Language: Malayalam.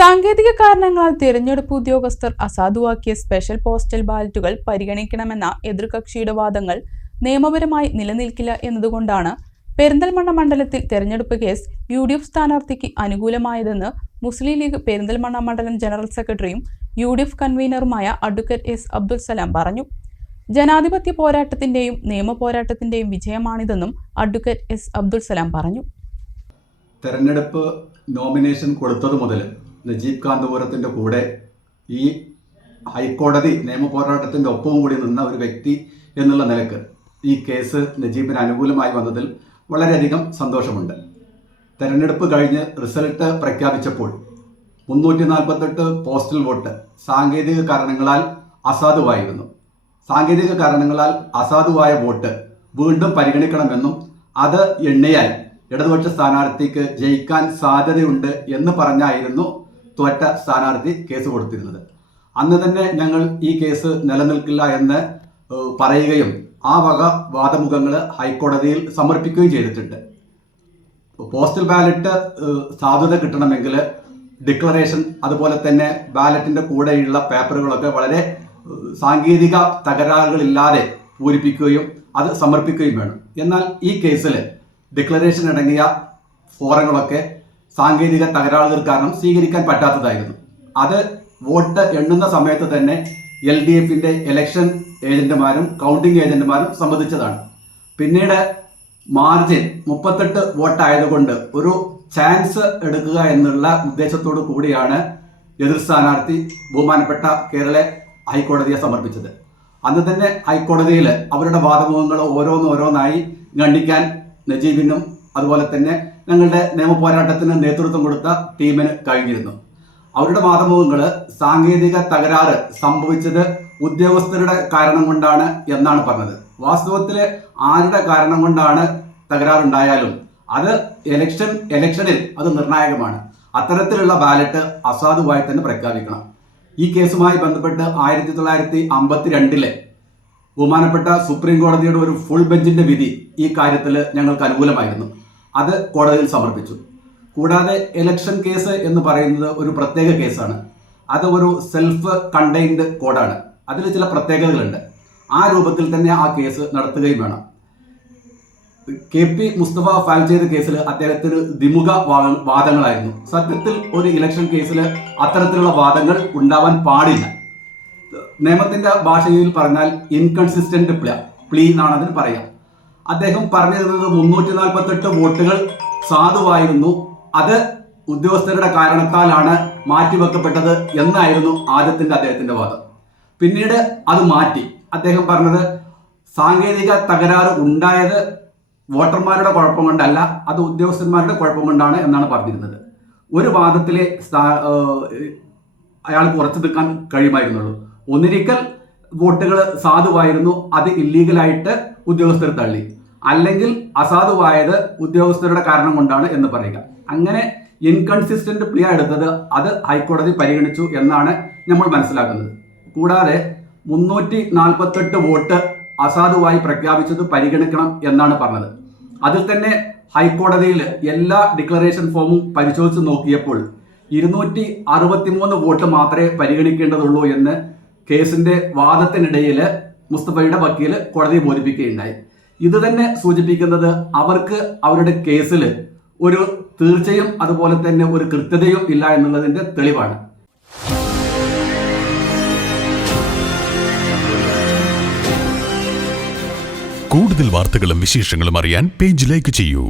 സാങ്കേതിക കാരണങ്ങളാൽ തിരഞ്ഞെടുപ്പ് ഉദ്യോഗസ്ഥർ അസാധുവാക്കിയ സ്പെഷ്യൽ പോസ്റ്റൽ ബാലറ്റുകൾ പരിഗണിക്കണമെന്ന എതിർകക്ഷിയുടെ വാദങ്ങൾ നിയമപരമായി നിലനിൽക്കില്ല എന്നതുകൊണ്ടാണ് പെരിന്തൽമണ്ണ മണ്ഡലത്തിൽ തെരഞ്ഞെടുപ്പ് കേസ് യു ഡി എഫ് സ്ഥാനാർത്ഥിക്ക് അനുകൂലമായതെന്ന് മുസ്ലിം ലീഗ് പെരിന്തൽമണ്ണ മണ്ഡലം ജനറൽ സെക്രട്ടറിയും യു ഡി എഫ് കൺവീനറുമായ അഡ്വക്കേറ്റ് എസ് അബ്ദുൽ സലാം പറഞ്ഞു. ജനാധിപത്യ പോരാട്ടത്തിന്റെയും നിയമ പോരാട്ടത്തിന്റെയും വിജയമാണിതെന്നും അഡ്വക്കേറ്റ് എസ് അബ്ദുൽ സലാം പറഞ്ഞു. തെരഞ്ഞെടുപ്പ് നോമിനേഷൻ കൊടുത്തത് മുതൽ നജീബ് കാന്തപുരത്തിന്റെ കൂടെ ഈ ഹൈക്കോടതി നിയമ പോരാട്ടത്തിന്റെ ഒപ്പവും കൂടി നിന്ന ഒരു വ്യക്തി എന്നുള്ള നിലയ്ക്ക് ഈ കേസ് നജീബിന് അനുകൂലമായി വന്നതിൽ വളരെയധികം സന്തോഷമുണ്ട്. തെരഞ്ഞെടുപ്പ് കഴിഞ്ഞ് റിസൾട്ട് പ്രഖ്യാപിച്ചപ്പോൾ മുന്നൂറ്റി നാൽപ്പത്തെട്ട് പോസ്റ്റൽ വോട്ട് സാങ്കേതിക കാരണങ്ങളാൽ അസാധുവായിരുന്നു. സാങ്കേതിക കാരണങ്ങളാൽ അസാധുവായ വോട്ട് വീണ്ടും പരിഗണിക്കണമെന്നും അത് എണ്ണിയാൽ ഇടതുപക്ഷ സ്ഥാനാർത്ഥിക്ക് ജയിക്കാൻ സാധ്യതയുണ്ട് എന്ന് പറഞ്ഞായിരുന്നു തോറ്റ സ്ഥാനാർത്ഥി കേസ് കൊടുത്തിരുന്നത്. അന്ന് തന്നെ ഞങ്ങൾ ഈ കേസ് നിലനിൽക്കില്ല എന്ന് പറയുകയും ആ വക വാദമുഖങ്ങൾ ഹൈക്കോടതിയിൽ സമർപ്പിക്കുകയും ചെയ്തിട്ടുണ്ട്. പോസ്റ്റൽ ബാലറ്റ് സാധുത കിട്ടണമെങ്കിൽ ഡിക്ലറേഷൻ അതുപോലെ തന്നെ ബാലറ്റിന്റെ കൂടെയുള്ള പേപ്പറുകളൊക്കെ വളരെ സാങ്കേതിക തകരാറുകളില്ലാതെ പൂരിപ്പിക്കുകയും അത് സമർപ്പിക്കുകയും വേണം. എന്നാൽ ഈ കേസിൽ ഡിക്ലറേഷൻ അടങ്ങിയ ഫോറങ്ങളൊക്കെ സാങ്കേതിക തകരാറുകൾ കാരണം സ്വീകരിക്കാൻ പറ്റാത്തതായിരുന്നു. അത് വോട്ട് എണ്ണുന്ന സമയത്ത് തന്നെ എൽ ഡി എഫിന്റെ ഇലക്ഷൻ ഏജന്റുമാരും കൗണ്ടിംഗ് ഏജന്റുമാരും സംബന്ധിച്ചതാണ് പിന്നീട് മാർജിൻ മുപ്പത്തെട്ട് വോട്ടായതുകൊണ്ട് ഒരു ചാൻസ് എടുക്കുക എന്നുള്ള ഉദ്ദേശത്തോടു കൂടിയാണ് എതിർ സ്ഥാനാർത്ഥി ബഹുമാനപ്പെട്ട കേരള ഹൈക്കോടതിയെ സമർപ്പിച്ചത്. അന്ന് തന്നെ ഹൈക്കോടതിയിൽ അവരുടെ വാദമുഖങ്ങൾ ഓരോന്നോരോന്നായി ഖണ്ഡിക്കാൻ നജീബിനും അതുപോലെ തന്നെ ഞങ്ങളുടെ നിയമ പോരാട്ടത്തിന് നേതൃത്വം കൊടുത്ത ടീമിന് കഴിഞ്ഞിരുന്നു. അവരുടെ വാദമുഖങ്ങൾ സാങ്കേതിക തകരാറ് സംഭവിച്ചത് ഉദ്യോഗസ്ഥരുടെ കാരണം കൊണ്ടാണ് എന്നാണ് പറഞ്ഞത്. വാസ്തവത്തിൽ ആരുടെ കാരണം കൊണ്ടാണ് തകരാറുണ്ടായാലും അത് എലക്ഷൻ എലക്ഷനിൽ അത് നിർണായകമാണ്. അത്തരത്തിലുള്ള ബാലറ്റ് അസാധുവായി തന്നെ പ്രഖ്യാപിക്കണം. ഈ കേസുമായി ബന്ധപ്പെട്ട് ആയിരത്തി തൊള്ളായിരത്തി അമ്പത്തിരണ്ടിലെ ബഹുമാനപ്പെട്ട സുപ്രീം കോടതിയുടെ ഒരു ഫുൾ ബെഞ്ചിന്റെ വിധി ഈ കാര്യത്തിൽ ഞങ്ങൾക്ക് അനുകൂലമായിരുന്നു. അത് കോടതിയിൽ സമർപ്പിച്ചു. കൂടാതെ ഇലക്ഷൻ കേസ് എന്ന് പറയുന്നത് ഒരു പ്രത്യേക കേസാണ് അത് ഒരു സെൽഫ് കണ്ടെയ്ൻഡ് കോഡാണ് അതിൽ ചില പ്രത്യേകതകളുണ്ട്. ആ രൂപത്തിൽ തന്നെ ആ കേസ് നടത്തുകയും വേണം. കെ പി മുസ്തഫ ഫയൽ ചെയ്ത കേസിൽ അദ്ദേഹത്തിന് ദ്വിമുഖ വാദങ്ങളായിരുന്നു. സത്യത്തിൽ ഒരു ഇലക്ഷൻ കേസിൽ അത്തരത്തിലുള്ള വാദങ്ങൾ ഉണ്ടാവാൻ പാടില്ല. നിയമത്തിന്റെ ഭാഷയിൽ പറഞ്ഞാൽ ഇൻകൺസിസ്റ്റന്റ് പ്ല എന്നാണ് അതിന് പറയാം. അദ്ദേഹം പറഞ്ഞിരുന്നത് മുന്നൂറ്റി നാൽപ്പത്തെട്ട് വോട്ടുകൾ സാധുവായിരുന്നു. അത് ഉദ്യോഗസ്ഥരുടെ കാരണത്താലാണ് മാറ്റിവെക്കപ്പെട്ടത് എന്നായിരുന്നു ആദ്യത്തിന്റെ അദ്ദേഹത്തിന്റെ വാദം. പിന്നീട് അത് മാറ്റി. അദ്ദേഹം പറഞ്ഞത് സാങ്കേതിക തകരാറ് ഉണ്ടായത് വോട്ടർമാരുടെ കുഴപ്പം കൊണ്ടല്ല അത് ഉദ്യോഗസ്ഥന്മാരുടെ കുഴപ്പം കൊണ്ടാണ് എന്നാണ് പറഞ്ഞിരുന്നത്. ഒരു വാദത്തിലെ അയാൾക്ക് ഉറച്ചു നിൽക്കാൻ കഴിയുമായിരുന്നുള്ളൂ. ഒന്നിരിക്കൽ വോട്ടുകൾ സാധുവായിരുന്നു അത് ഇല്ലീഗലായിട്ട് ഉദ്യോഗസ്ഥർ തള്ളി. അല്ലെങ്കിൽ അസാധുവായത് ഉദ്യോഗസ്ഥരുടെ കാരണം കൊണ്ടാണ് എന്ന് പറയുക. അങ്ങനെ ഇൻകൺസിസ്റ്റന്റ് പ്ലിയ എടുത്തത് അത് ഹൈക്കോടതി പരിഗണിച്ചു എന്നാണ് നമ്മൾ മനസ്സിലാക്കുന്നത്. കൂടാതെ മുന്നൂറ്റി നാൽപ്പത്തെട്ട് വോട്ട് അസാധുവായി പ്രഖ്യാപിച്ചത് പരിഗണിക്കണം എന്നാണ് പറഞ്ഞത്. അതിൽ തന്നെ ഹൈക്കോടതിയിൽ എല്ലാ ഡിക്ലറേഷൻ ഫോമും പരിശോധിച്ച് നോക്കിയപ്പോൾ ഇരുന്നൂറ്റി അറുപത്തിമൂന്ന് വോട്ട് മാത്രമേ പരിഗണിക്കേണ്ടതുള്ളൂ എന്ന് കേസിന്റെ വാദത്തിനിടയിൽ മുസ്തഫയുടെ വക്കീൽ കോടതിയെ ബോധിപ്പിക്കുകയുണ്ടായി. ഇത് തന്നെ സൂചിപ്പിക്കുന്നത് അവർക്ക് അവരുടെ കേസിൽ ഒരു തീർച്ചയും അതുപോലെ തന്നെ ഒരു കൃത്യതയും ഇല്ല എന്നുള്ളതിന്റെ തെളിവാണ്. കൂടുതൽ വാർത്തകളും വിശേഷങ്ങളും അറിയാൻ പേജ് ലൈക്ക് ചെയ്യൂ.